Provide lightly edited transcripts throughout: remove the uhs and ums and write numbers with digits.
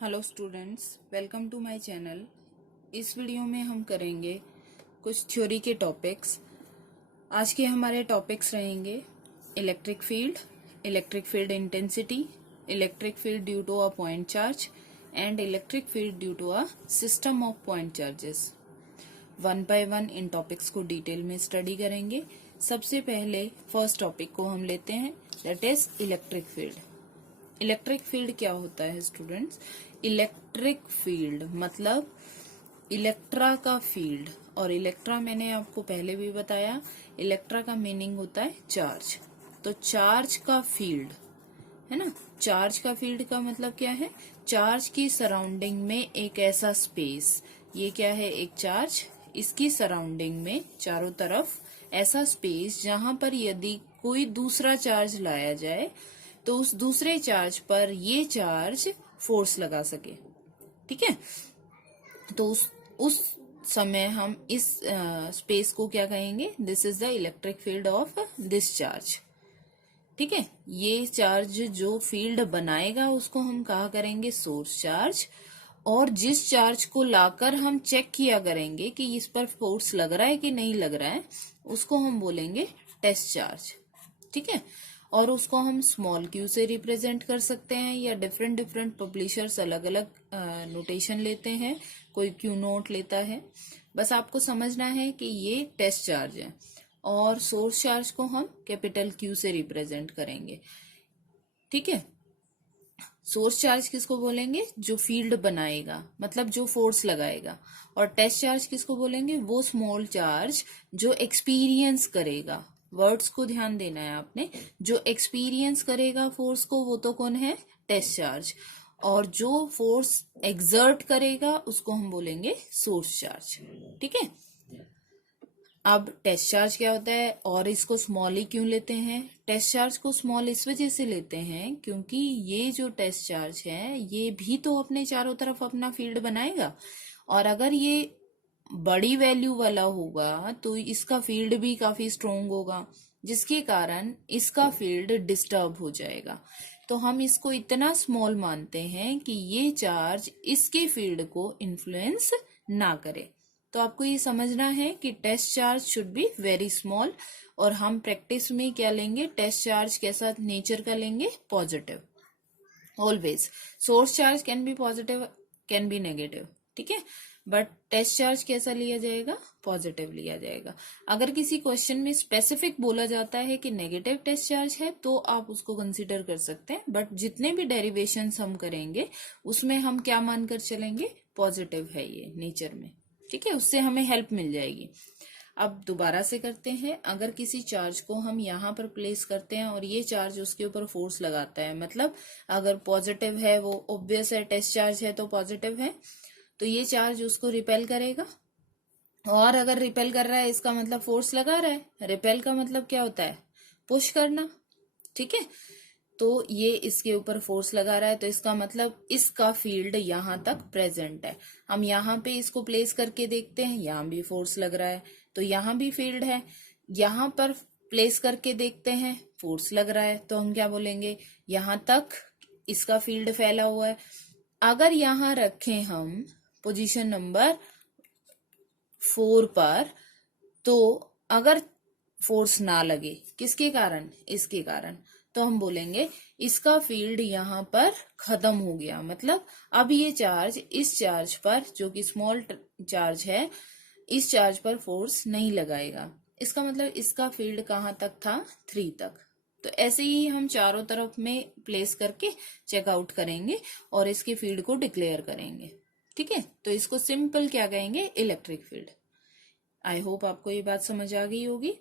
Hello students, welcome to my channel. इस video में हम करेंगे कुछ थ्योरी के टॉपिक्स। आज के हमारे टॉपिक्स रहेंगे electric field intensity, electric field due to a point charge and electric field due to a system of point charges. One by one इन टॉपिक्स को डिटेल में स्टडी करेंगे। सबसे पहले फर्स्ट टॉपिक को हम लेते हैं, that is electric field. Electric field क्या होता है स्टूडेंट्स? इलेक्ट्रिक फील्ड मतलब इलेक्ट्रा का फील्ड, और इलेक्ट्रा मैंने आपको पहले भी बताया, इलेक्ट्रा का मीनिंग होता है चार्ज। तो चार्ज का फील्ड है ना। चार्ज का फील्ड का मतलब क्या है? चार्ज की सराउंडिंग में एक ऐसा स्पेस, ये क्या है? एक चार्ज, इसकी सराउंडिंग में चारों तरफ ऐसा स्पेस जहां पर यदि कोई दूसरा चार्ज लाया जाए तो उस दूसरे चार्ज पर ये चार्ज फोर्स लगा सके। ठीक है, तो उस समय हम इस स्पेस को क्या कहेंगे? This is the electric field of this charge. ठीक है, ये चार्ज जो फील्ड बनाएगा उसको हम कहा करेंगे सोर्स चार्ज, और जिस चार्ज को लाकर हम चेक किया करेंगे कि इस पर फोर्स लग रहा है कि नहीं लग रहा है, उसको हम बोलेंगे टेस्ट चार्ज। ठीक है, और उसको हम स्मॉल क्यू से रिप्रेजेंट कर सकते हैं, या डिफरेंट डिफरेंट पब्लिशर्स अलग अलग नोटेशन लेते हैं, कोई क्यू नोट लेता है। बस आपको समझना है कि ये टेस्ट चार्ज है, और सोर्स चार्ज को हम कैपिटल क्यू से रिप्रेजेंट करेंगे। ठीक है, सोर्स चार्ज किसको बोलेंगे? जो फील्ड बनाएगा, मतलब जो फोर्स लगाएगा। और टेस्ट चार्ज किसको बोलेंगे? वो स्मॉल चार्ज जो एक्सपीरियंस करेगा। वर्ड्स को ध्यान देना है आपने। जो एक्सपीरियंस करेगा फोर्स को, वो तो कौन है? Test charge. और जो फोर्स एक्सर्ट करेगा उसको हम बोलेंगे सोर्स चार्ज। ठीक है, अब टेस्ट चार्ज क्या होता है, और इसको स्मॉल ही क्यों लेते हैं? टेस्ट चार्ज को स्मॉल इस वजह से लेते हैं क्योंकि ये जो टेस्ट चार्ज है ये भी तो अपने चारों तरफ अपना फील्ड बनाएगा, और अगर ये बड़ी वैल्यू वाला होगा तो इसका फील्ड भी काफी स्ट्रोंग होगा, जिसके कारण इसका फील्ड डिस्टर्ब हो जाएगा। तो हम इसको इतना स्मॉल मानते हैं कि ये चार्ज इसके फील्ड को इन्फ्लुएंस ना करे। तो आपको ये समझना है कि test charge should be very small, और हम प्रैक्टिस में क्या लेंगे? टेस्ट चार्ज कैसा नेचर का लेंगे? Positive always. Source charge can be positive, can be negative. ठीक है, बट टेस्ट चार्ज कैसा लिया जाएगा? पॉजिटिव लिया जाएगा। अगर किसी क्वेश्चन में स्पेसिफिक बोला जाता है कि नेगेटिव टेस्ट चार्ज है तो आप उसको कंसीडर कर सकते हैं, बट जितने भी डेरिवेशंस हम करेंगे उसमें हम क्या मानकर चलेंगे? पॉजिटिव है ये नेचर में। ठीक है, उससे हमें हेल्प मिल जाएगी। अब दोबारा से करते हैं। अगर किसी चार्ज को हम यहाँ पर प्लेस करते हैं और ये चार्ज उसके ऊपर फोर्स लगाता है, मतलब अगर पॉजिटिव है, वो ऑब्वियस है, टेस्ट चार्ज है तो पॉजिटिव है, तो ये चार्ज उसको रिपेल करेगा। और अगर रिपेल कर रहा है इसका मतलब फोर्स लगा रहा है। रिपेल का मतलब क्या होता है? पुश करना। ठीक है, तो ये इसके ऊपर फोर्स लगा रहा है, तो इसका मतलब इसका फील्ड यहां तक प्रेजेंट है। हम यहाँ पे इसको प्लेस करके देखते हैं, यहाँ भी फोर्स लग रहा है, तो यहाँ भी फील्ड है। यहाँ पर प्लेस करके देखते हैं, फोर्स लग रहा है, तो हम क्या बोलेंगे? यहाँ तक इसका फील्ड फैला हुआ है। अगर यहाँ रखें हम पोजीशन नंबर 4 पर, तो अगर फोर्स ना लगे, किसके कारण? इसके कारण, तो हम बोलेंगे इसका फील्ड यहाँ पर खत्म हो गया। मतलब अब ये चार्ज इस चार्ज पर, जो कि स्मॉल चार्ज है, इस चार्ज पर फोर्स नहीं लगाएगा। इसका मतलब इसका फील्ड कहाँ तक था? 3 तक। तो ऐसे ही हम चारों तरफ में प्लेस करके चेकआउट करेंगे और इसके फील्ड को डिक्लेयर करेंगे। ठीक है, तो इसको सिंपल क्या कहेंगे? Electric field. आई होप आपको ये बात समझ आ गई होगी।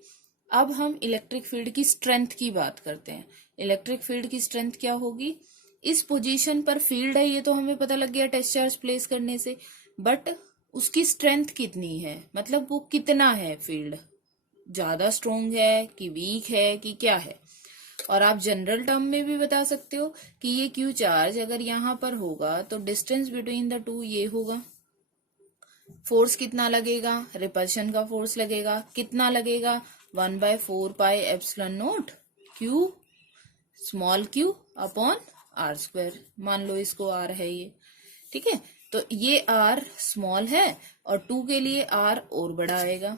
अब हम इलेक्ट्रिक फील्ड की स्ट्रेंथ की बात करते हैं। इलेक्ट्रिक फील्ड की स्ट्रेंथ क्या होगी? इस पोजीशन पर फील्ड है, ये तो हमें पता लग गया टेस्ट चार्ज प्लेस करने से, बट उसकी स्ट्रेंथ कितनी है, मतलब वो कितना है फील्ड? ज्यादा स्ट्रोंग है कि वीक है कि क्या है? और आप जनरल टर्म में भी बता सकते हो कि ये क्यू चार्ज अगर यहाँ पर होगा तो डिस्टेंस बिटवीन द टू ये होगा। फोर्स कितना लगेगा? रिपल्शन का फोर्स लगेगा। कितना लगेगा? 1/4 pi epsilon not Q, small Q upon r²। मान लो इसको r है ये। ठीक है, तो ये आर स्मॉल है और 2 के लिए आर और बड़ा आएगा।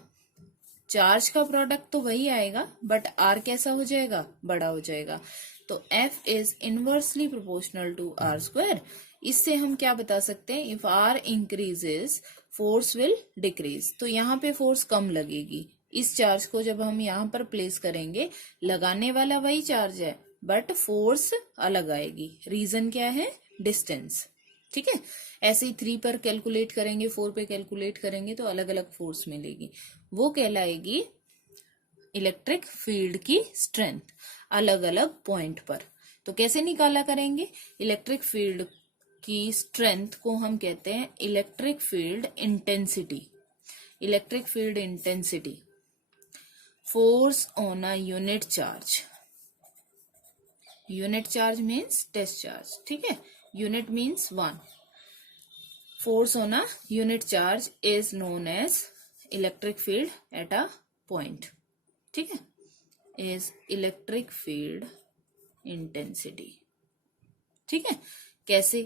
चार्ज का प्रोडक्ट तो वही आएगा बट आर कैसा हो जाएगा, बड़ा हो जाएगा। तो F is inversely proportional to r square. इससे हम क्या बता सकते हैं, if r increases force will decrease. तो यहाँ पे फोर्स कम लगेगी। इस चार्ज को जब हम यहाँ पर प्लेस करेंगे, लगाने वाला वही चार्ज है बट फोर्स अलग आएगी। रीजन क्या है, डिस्टेंस। ठीक है, ऐसे ही 3 पर कैलकुलेट करेंगे, 4 पे कैलकुलेट करेंगे तो अलग अलग फोर्स मिलेगी। वो कहलाएगी इलेक्ट्रिक फील्ड की स्ट्रेंथ अलग अलग पॉइंट पर। तो कैसे निकाला करेंगे, इलेक्ट्रिक फील्ड की स्ट्रेंथ को हम कहते हैं electric field intensity. Electric field intensity, force on a unit charge. Unit charge means test charge. ठीक है, unit means 1। Force on a unit charge is known as electric field at a point. ठीक है, is electric field intensity. ठीक है, कैसे,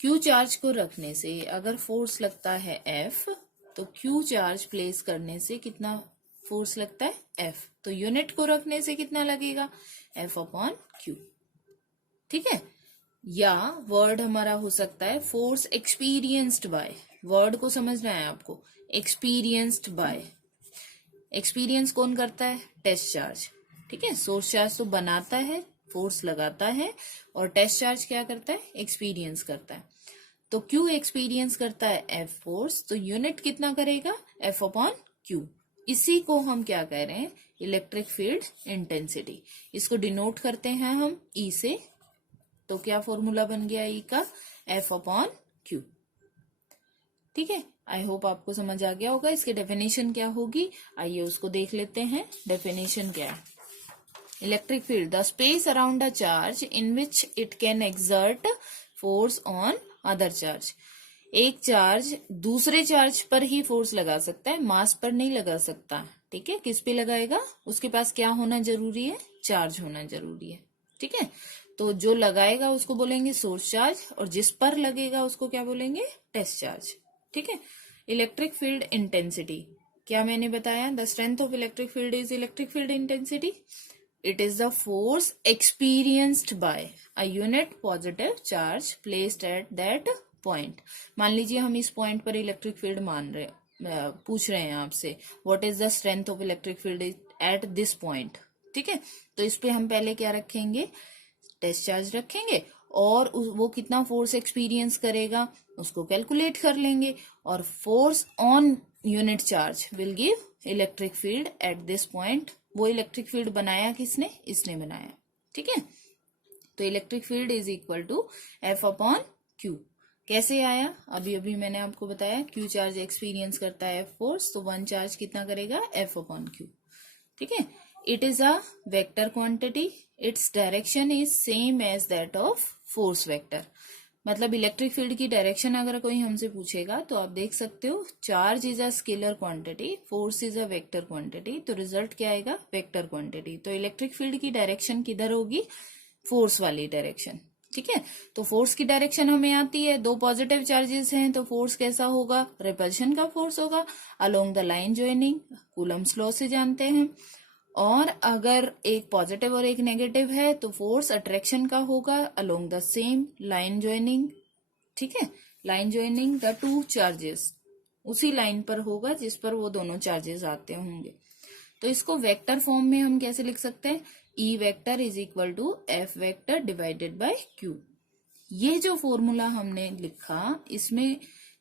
Q charge को रखने से अगर फोर्स लगता है एफ, तो क्यू चार्ज प्लेस करने से कितना फोर्स लगता है, एफ। तो यूनिट को रखने से कितना लगेगा, एफ अपॉन क्यू। ठीक है, या वर्ड हमारा हो सकता है फोर्स एक्सपीरियंस्ड बाय। वर्ड को समझना है आपको, एक्सपीरियंस्ड बाय। एक्सपीरियंस कौन करता है, टेस्ट चार्ज। ठीक है, सोर्स चार्ज तो बनाता है, फोर्स लगाता है, और टेस्ट चार्ज क्या करता है, एक्सपीरियंस करता है। तो क्यू एक्सपीरियंस करता है एफ फोर्स, तो यूनिट कितना करेगा, एफ अपॉन क्यू। इसी को हम क्या कह रहे हैं, इलेक्ट्रिक फील्ड इंटेंसिटी। इसको डिनोट करते हैं हम ई से। तो क्या फॉर्मूला बन गया ई का, एफ अपॉन क्यू। ठीक है, आई होप आपको समझ आ गया होगा। इसकी डेफिनेशन क्या होगी, आइए उसको देख लेते हैं। डेफिनेशन क्या है, electric field the space around a charge in which it can exert force on other charge. एक चार्ज दूसरे चार्ज पर ही फोर्स लगा सकता है, मास पर नहीं लगा सकता। ठीक है, किस पे लगाएगा, उसके पास क्या होना जरूरी है, चार्ज होना जरूरी है। ठीक है, तो जो लगाएगा उसको बोलेंगे सोर्स चार्ज, और जिस पर लगेगा उसको क्या बोलेंगे, टेस्ट चार्ज। ठीक है, इलेक्ट्रिक फील्ड इंटेंसिटी क्या मैंने बताया, the strength of electric field is electric field intensity. It is the force experienced bye a unit positive charge placed at that point. मान लीजिए हम इस पॉइंट पर इलेक्ट्रिक फील्ड पूछ रहे हैं आपसे, what is the strength of electric field at this point. ठीक है, तो इस पे हम पहले क्या रखेंगे, टेस्ट चार्ज रखेंगे, और वो कितना फोर्स एक्सपीरियंस करेगा उसको कैलकुलेट कर लेंगे, और force on unit charge will give electric field at this point. वो इलेक्ट्रिक फील्ड बनाया किसने, इसने बनाया। ठीक है, तो electric field is equal to F upon q. कैसे आया, अभी अभी मैंने आपको बताया, क्यू चार्ज एक्सपीरियंस करता है एफ फोर्स, तो 1 चार्ज कितना करेगा, एफ अपॉन क्यू। ठीक है, it is a vector quantity, it's direction is same as that of force vector. मतलब इलेक्ट्रिक फील्ड की डायरेक्शन अगर कोई हमसे पूछेगा तो आप देख सकते हो, charge is a scalar quantity, force is a vector quantity, तो रिजल्ट क्या आएगा, वेक्टर क्वांटिटी। तो इलेक्ट्रिक फील्ड की डायरेक्शन किधर होगी, फोर्स वाली डायरेक्शन। ठीक है, तो फोर्स की डायरेक्शन हमें आती है, 2 पॉजिटिव चार्जेस हैं तो फोर्स कैसा होगा, रिपल्शन का फोर्स होगा along the line joining, Coulomb's law से जानते हैं। और अगर एक पॉजिटिव और एक नेगेटिव है तो फोर्स अट्रैक्शन का होगा along the same line joining. ठीक है, लाइन ज्वाइनिंग द 2 चार्जेस, उसी लाइन पर होगा जिस पर वो दोनों चार्जेस आते होंगे। तो इसको वेक्टर फॉर्म में हम कैसे लिख सकते हैं, E vector is equal to F vector divided by q. ये जो फॉर्मूला हमने लिखा, इसमें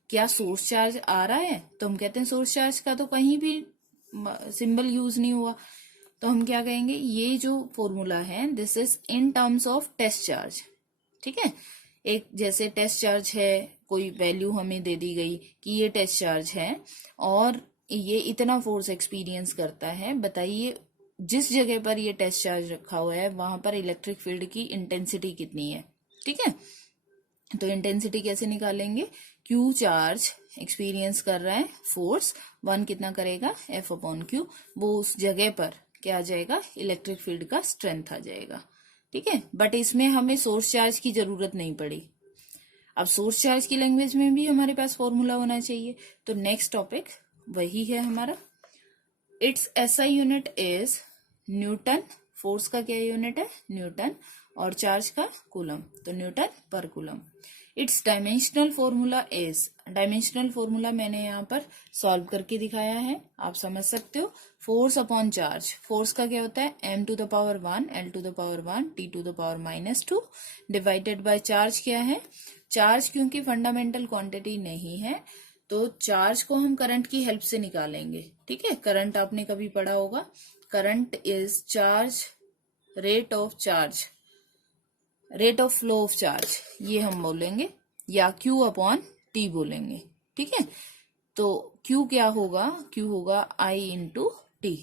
क्या सोर्स चार्ज आ रहा है, तो हम कहते हैं सोर्स चार्ज का तो कहीं भी सिंबल यूज नहीं हुआ, तो हम क्या कहेंगे, ये जो फॉर्मूला है this is in terms of test charge. ठीक है, एक जैसे टेस्ट चार्ज है, कोई वैल्यू हमें दे दी गई कि ये टेस्ट चार्ज है और ये इतना फोर्स एक्सपीरियंस करता है, बताइए जिस जगह पर ये टेस्ट चार्ज रखा हुआ है वहां पर इलेक्ट्रिक फील्ड की इंटेंसिटी कितनी है। ठीक है, तो इंटेंसिटी कैसे निकालेंगे, क्यू चार्ज एक्सपीरियंस कर रहा है फोर्स, 1 कितना करेगा, एफ अपॉन क्यू, वो उस जगह पर क्या आ जाएगा, इलेक्ट्रिक फील्ड का स्ट्रेंथ आ जाएगा। ठीक है, बट इसमें हमें सोर्स चार्ज की जरूरत नहीं पड़ी। अब सोर्स चार्ज की लैंग्वेज में भी हमारे पास फॉर्मूला होना चाहिए। तो नेक्स्ट टॉपिक वही है हमारा। It's SI unit is Newton. Force का क्या यूनिट है? न्यूटन। और चार्ज का कूलम, तो न्यूटन पर coulomb. It's dimensional formula is, dimensional formula मैंने यहाँ पर सॉल्व करके दिखाया है, आप समझ सकते हो। फोर्स अपॉन चार्ज, फोर्स का क्या होता है? m to the power 1 l to the power 1 t to the power -2 divided by charge. क्या है? चार्ज क्योंकि फंडामेंटल क्वांटिटी नहीं है तो चार्ज को हम करंट की हेल्प से निकालेंगे। ठीक है, करंट आपने कभी पढ़ा होगा, current is charge rate of charge, rate of flow of charge, ये हम बोलेंगे, या Q अपॉन T बोलेंगे। ठीक है, तो Q क्या होगा? Q होगा I इंटू टी।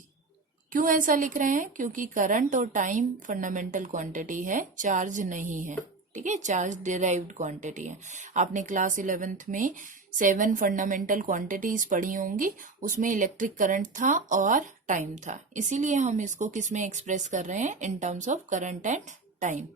क्यों ऐसा लिख रहे हैं? क्योंकि करंट और टाइम फंडामेंटल क्वांटिटी है, चार्ज नहीं है। ठीक है, चार्ज डिराइव्ड क्वांटिटी है। आपने क्लास 11th में 7 फंडामेंटल क्वांटिटीज पढ़ी होंगी, उसमें इलेक्ट्रिक करंट था और टाइम था, इसीलिए हम इसको किस में एक्सप्रेस कर रहे हैं? In terms of current and time.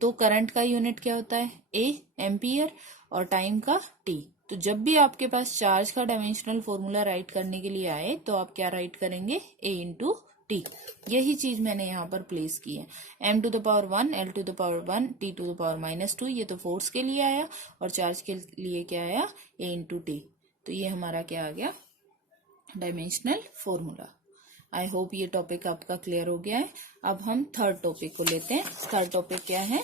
तो करंट का यूनिट क्या होता है? ए, एम्पियर, और टाइम का टी। तो जब भी आपके पास चार्ज का डायमेंशनल फॉर्मूला राइट करने के लिए आए तो आप क्या राइट करेंगे? A into T. यही चीज मैंने यहाँ पर प्लेस की है। m to the power 1 l to the power 1 t to the power -2, ये तो फोर्स के लिए आया, और चार्ज के लिए क्या आया? a into T. तो ये हमारा क्या आ गया? Dimensional formula. आई होप ये टॉपिक आपका क्लियर हो गया है। अब हम थर्ड टॉपिक को लेते हैं। थर्ड टॉपिक क्या है?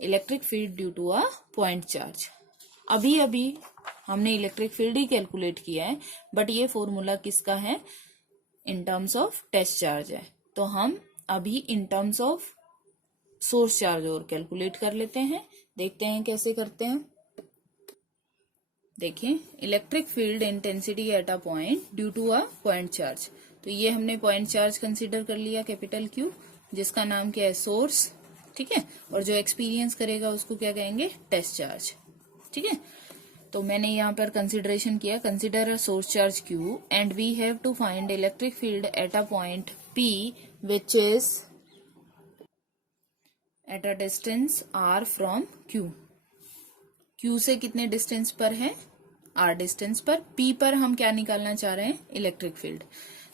Electric field due to a point charge. अभी अभी हमने इलेक्ट्रिक फील्ड ही कैलकुलेट किया है, बट ये फॉर्मूला किसका है? In terms of test charge है। तो हम अभी in terms of source charge और कैलकुलेट कर लेते हैं। देखते हैं कैसे करते हैं। देखिए, electric field intensity at a point due to a point charge. तो ये हमने पॉइंट चार्ज कंसीडर कर लिया, कैपिटल क्यू, जिसका नाम क्या है? सोर्स। ठीक है, और जो एक्सपीरियंस करेगा उसको क्या कहेंगे? Test charge. ठीक है, तो मैंने यहाँ पर कंसिडरेशन किया, consider a source charge q and we have to find electric field at a point P which is at a distance r from q. Q से कितने डिस्टेंस पर है? r डिस्टेंस पर। p पर हम क्या निकालना चाह रहे हैं? Electric field.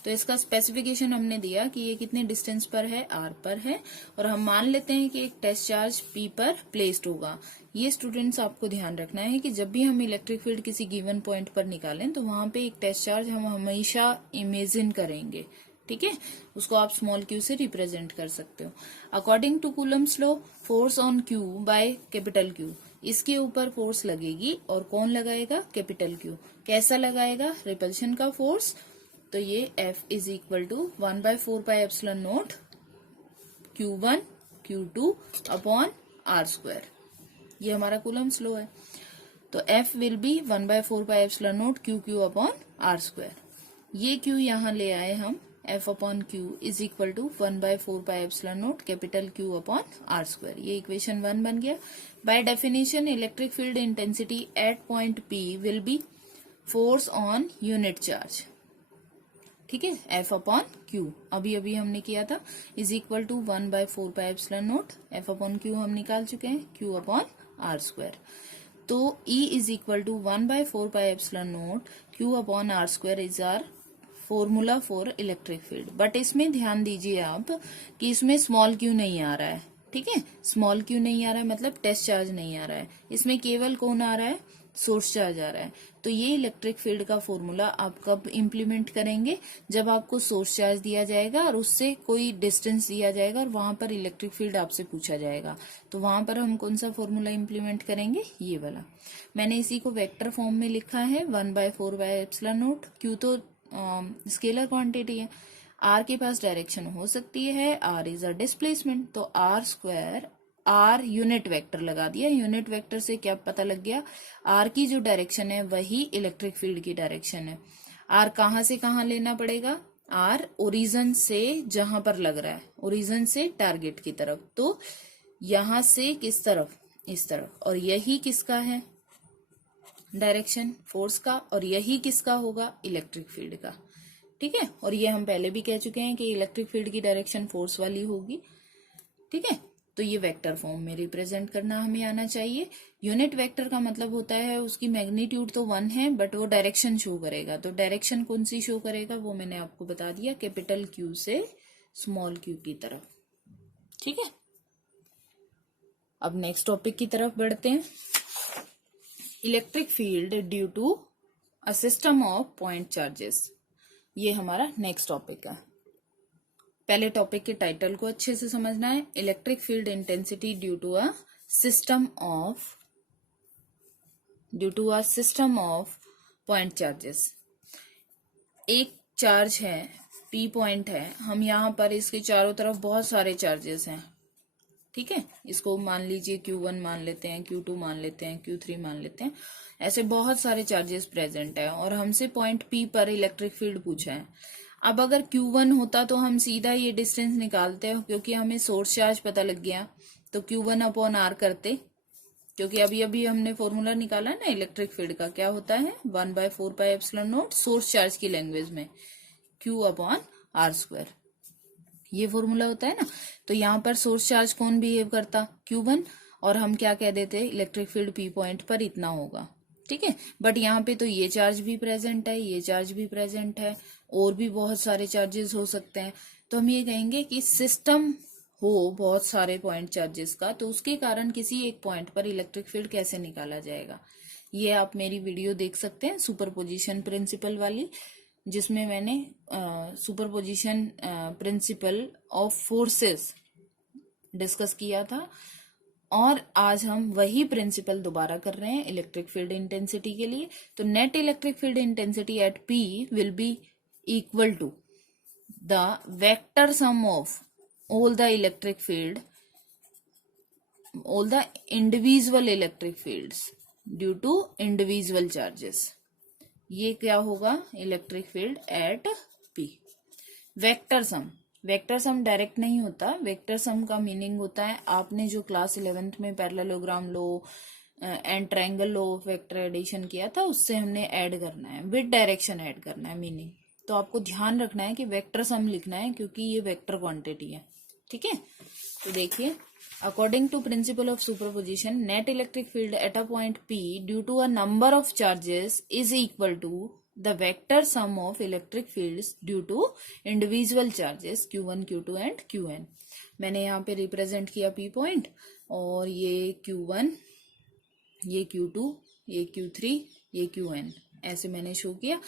तो इसका स्पेसिफिकेशन हमने दिया कि ये कितने डिस्टेंस पर है? r पर है, और हम मान लेते हैं कि एक टेस्ट चार्ज p पर प्लेस्ड होगा। ये स्टूडेंट्स आपको ध्यान रखना है कि जब भी हम इलेक्ट्रिक फील्ड किसी गिवन पॉइंट पर निकालें तो वहां पे एक टेस्ट चार्ज हम हमेशा इमेजिन करेंगे। ठीक है, उसको आप स्मॉल q से रिप्रेजेंट कर सकते हो। According to Coulomb's law, force on q by capital Q, इसके ऊपर फोर्स लगेगी, और कौन लगाएगा? Capital Q। कैसा लगाएगा? रिपल्शन का फोर्स। तो ये F is equal to 1/4πε0 Q1 Q2 upon r²। ये हमारा कूलम्स लॉ है। तो F will be 1/4πε0 QQ upon r²। ये Q यहाँ ले आए हम, F upon Q is equal to 1/4πε0 capital Q upon r²। ये इक्वेशन 1 बन गया। By definition electric field intensity eight point P will B force on unit charge. ठीक है, F अपॉन Q अभी अभी हमने किया था, is equal to 1/4πε0 F upon Q हम निकाल चुके हैं, Q अपॉन r²। तो E is equal to 1/4πε0 Q upon r² is our formula for electric field. But इसमें ध्यान दीजिए आप कि इसमें स्मॉल q नहीं आ रहा है। ठीक है, स्मॉल q नहीं आ रहा है मतलब टेस्ट चार्ज नहीं आ रहा है, इसमें केवल कौन आ रहा है? सोर्स चार्ज आ रहा है। तो ये इलेक्ट्रिक फील्ड का फॉर्मूला आप कब इम्प्लीमेंट करेंगे? जब आपको सोर्स चार्ज दिया जाएगा और उससे कोई डिस्टेंस दिया जाएगा और वहां पर इलेक्ट्रिक फील्ड आपसे पूछा जाएगा, तो वहां पर हम कौन सा फॉर्मूला इम्प्लीमेंट करेंगे? ये वाला। मैंने इसी को वेक्टर फॉर्म में लिखा है, 1/4πε0। Q तो स्केलर क्वांटिटी है, r के पास डायरेक्शन हो सकती है, r इज अ डिस्प्लेसमेंट, तो r², r यूनिट वेक्टर लगा दिया। यूनिट वेक्टर से क्या पता लग गया? r की जो डायरेक्शन है वही इलेक्ट्रिक फील्ड की डायरेक्शन है। r कहाँ से कहाँ लेना पड़ेगा? r ओरिजिन से जहां पर लग रहा है, ओरिजिन से टारगेट की तरफ, तो यहां से किस तरफ? इस तरफ। और यही किसका है? डायरेक्शन फोर्स का, और यही किसका होगा? इलेक्ट्रिक फील्ड का। ठीक है, और ये हम पहले भी कह चुके हैं कि इलेक्ट्रिक फील्ड की डायरेक्शन फोर्स वाली होगी। ठीक है, तो ये वेक्टर फॉर्म में रिप्रेजेंट करना हमें आना चाहिए। यूनिट वेक्टर का मतलब होता है उसकी मैग्नीट्यूड तो 1 है बट वो डायरेक्शन शो करेगा। तो डायरेक्शन कौन सी शो करेगा वो मैंने आपको बता दिया, कैपिटल क्यू से स्मॉल क्यू की तरफ। ठीक है, अब नेक्स्ट टॉपिक की तरफ बढ़ते हैं। Electric field due to a system of point charges, ये हमारा नेक्स्ट टॉपिक है। पहले टॉपिक के टाइटल को अच्छे से समझना है। Electric field intensity due to a system of point charges. एक चार्ज है, पी पॉइंट है, हम यहाँ पर इसके चारों तरफ बहुत सारे चार्जेस हैं। ठीक है, इसको मान लीजिए Q1 मान लेते हैं, Q2 मान लेते हैं, Q3 मान लेते हैं, ऐसे बहुत सारे चार्जेस प्रेजेंट है और हमसे पॉइंट P पर इलेक्ट्रिक फील्ड पूछा है। अब अगर Q1 होता तो हम सीधा ये डिस्टेंस निकालते हैं, क्योंकि हमें सोर्स चार्ज पता लग गया तो Q1/R करते, क्योंकि अभी अभी हमने फॉर्मूला निकाला ना इलेक्ट्रिक फील्ड का, क्या होता है 1/4πε0 सोर्स चार्ज की लैंग्वेज में Q/R², ये फॉर्मूला होता है ना। तो यहाँ पर सोर्स चार्ज कौन बिहेव करता, Q1, और हम क्या कह देते इलेक्ट्रिक फील्ड P पॉइंट पर इतना होगा। ठीक है, बट यहाँ पे तो ये चार्ज भी प्रेजेंट है, ये चार्ज भी प्रेजेंट है, और भी बहुत सारे चार्जेस हो सकते हैं। तो हम ये कहेंगे कि सिस्टम हो बहुत सारे पॉइंट चार्जेस का, तो उसके कारण किसी एक पॉइंट पर इलेक्ट्रिक फील्ड कैसे निकाला जाएगा। ये आप मेरी वीडियो देख सकते हैं सुपरपोजिशन प्रिंसिपल वाली, जिसमें मैंने superposition principle of forces discuss किया था, और आज हम वही प्रिंसिपल दोबारा कर रहे हैं इलेक्ट्रिक फील्ड इंटेंसिटी के लिए। तो net electric field intensity at P will be equal to the vector sum of all the individual electric fields due to individual charges। ये क्या होगा electric field eight P। Vector sum direct नहीं होता। Vector sum का meaning होता है, आपने जो क्लास 11th में parallelogram law and triangle law of vector addition किया था, उससे हमने ऐड करना है, विद डायरेक्शन ऐड करना है मीनिंग। तो आपको ध्यान रखना है कि वेक्टर सम लिखना है, क्योंकि ये वेक्टर क्वांटिटी है। ठीक है, तो देखिए, according to principle of superposition, net electric field at a point P due to a number of charges is equal to the vector sum of electric fields due to individual charges Q1, Q2 and Qn। मैंने यहाँ पे represent किया P point, और ये Q1, ये Q2, ये Q3, ये Qn, ऐसे मैंने शो किया।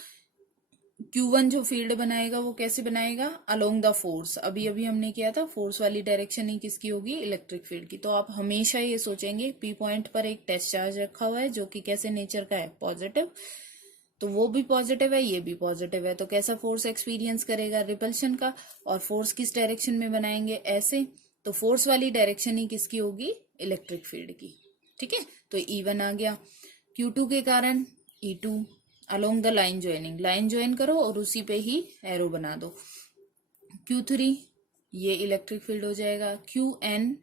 Q1 जो फील्ड बनाएगा वो कैसे बनाएगा, अलोंग द फोर्स। अभी अभी हमने किया था, फोर्स वाली डायरेक्शन ही किसकी होगी, इलेक्ट्रिक फील्ड की। तो आप हमेशा ये सोचेंगे P पॉइंट पर एक टेस्ट चार्ज रखा हुआ है जो कि कैसे नेचर का है, पॉजिटिव, तो वो भी पॉजिटिव है, ये भी पॉजिटिव है, तो कैसा फोर्स एक्सपीरियंस करेगा, रिपल्शन का। और फोर्स किस डायरेक्शन में बनाएंगे, ऐसे, तो फोर्स वाली डायरेक्शन ही किसकी होगी, इलेक्ट्रिक फील्ड की। ठीक है, तो E1 आ गया। Q2 के कारण E2 along the line joining, line join करो और उसी पे ही एरो बना दो। Q3 ये इलेक्ट्रिक फील्ड हो जाएगा। Qn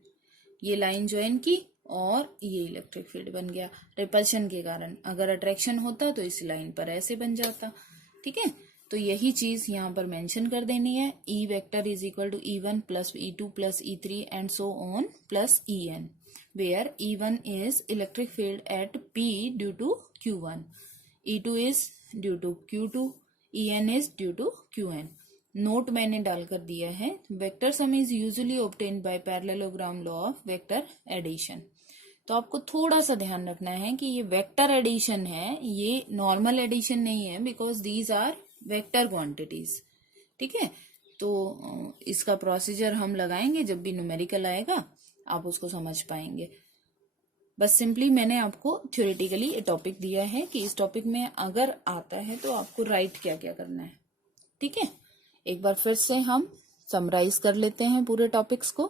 ये लाइन ज्वाइन की और ये इलेक्ट्रिक फील्ड बन गया रिपल्शन के कारण। अगर अट्रैक्शन होता तो इस लाइन पर ऐसे बन जाता। ठीक है, तो यही चीज यहाँ पर मेंशन कर देनी है। E vector is equal to E1 plus E2 plus E3 and so on plus En, where E1 is electric field at P due to Q1, E2 is due to Q2, En is due to Qn। Note मैंने डालकर दिया है, vector sum is usually obtained by parallelogram law of vector addition. तो आपको थोड़ा सा ध्यान रखना है कि ये वेक्टर एडिशन है, ये नॉर्मल एडिशन नहीं है, because these are vector quantities. ठीक है, तो इसका प्रोसीजर हम लगाएंगे जब भी न्यूमेरिकल आएगा, आप उसको समझ पाएंगे। बस सिंपली मैंने आपको थ्योरेटिकली ये टॉपिक दिया है कि इस टॉपिक में अगर आता है तो आपको राइट क्या क्या करना है। ठीक है, एक बार फिर से हम समराइज कर लेते हैं पूरे टॉपिक्स को।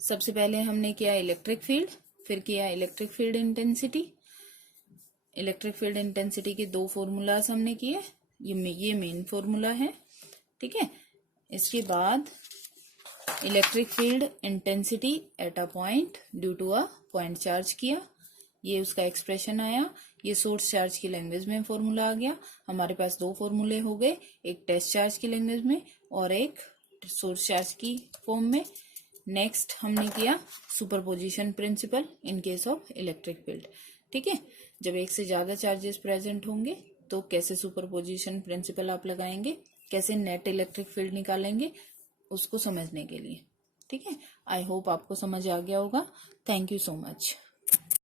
सबसे पहले हमने किया इलेक्ट्रिक फील्ड, फिर किया electric field intensity. Electric field intensity के 2 फॉर्मूलाज हमने किए, ये मेन फॉर्मूला है। ठीक है, इसके बाद electric field intensity at a point due to a point charge किया, ये उसका एक्सप्रेशन आया। ये सोर्स चार्ज की लैंग्वेज में फॉर्मूला आ गया। हमारे पास 2 फॉर्मूले हो गए, एक टेस्ट चार्ज की लैंग्वेज में और एक सोर्स चार्ज की फॉर्म में। नेक्स्ट हमने किया superposition principle in case of electric field. ठीक है, जब एक से ज्यादा चार्जेस प्रेजेंट होंगे तो कैसे सुपरपोजिशन प्रिंसिपल आप लगाएंगे, कैसे नेट इलेक्ट्रिक फील्ड निकालेंगे, उसको समझने के लिए। ठीक है, आई होप आपको समझ आ गया होगा। Thank you so much.